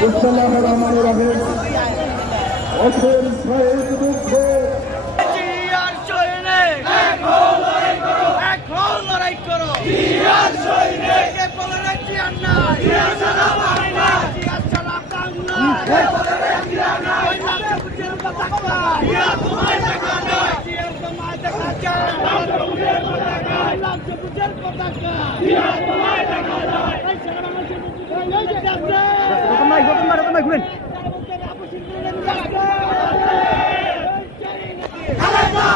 বিসমিল্লাহির রহমানির রহিম। অসীম শহীদ দুঃখ জিয়ার সৈনিক এক হও লড়াই করো জিয়ার সৈনিক কে বলে না জিয়ার নাই জিয়া ছাড়া বাংলা জিয়া ছাড়া বাংলা কে বলে না জিয়া নাই ওই নামে বুঝের পতাকা জিয়া তোমায় দেখা নাই জিয়া তোমায় দেখা যায় বুঝের পতাকা নামে বুঝের পতাকা জিয়া তোমায় দেখা নাই এই সারা মানুষ বুঝে যাচ্ছে রকম নাই ঘুরেন Kalenda,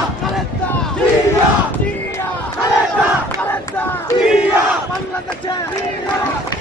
Dia, Kalenda, Dia, Bangladesh, Dia, Dia,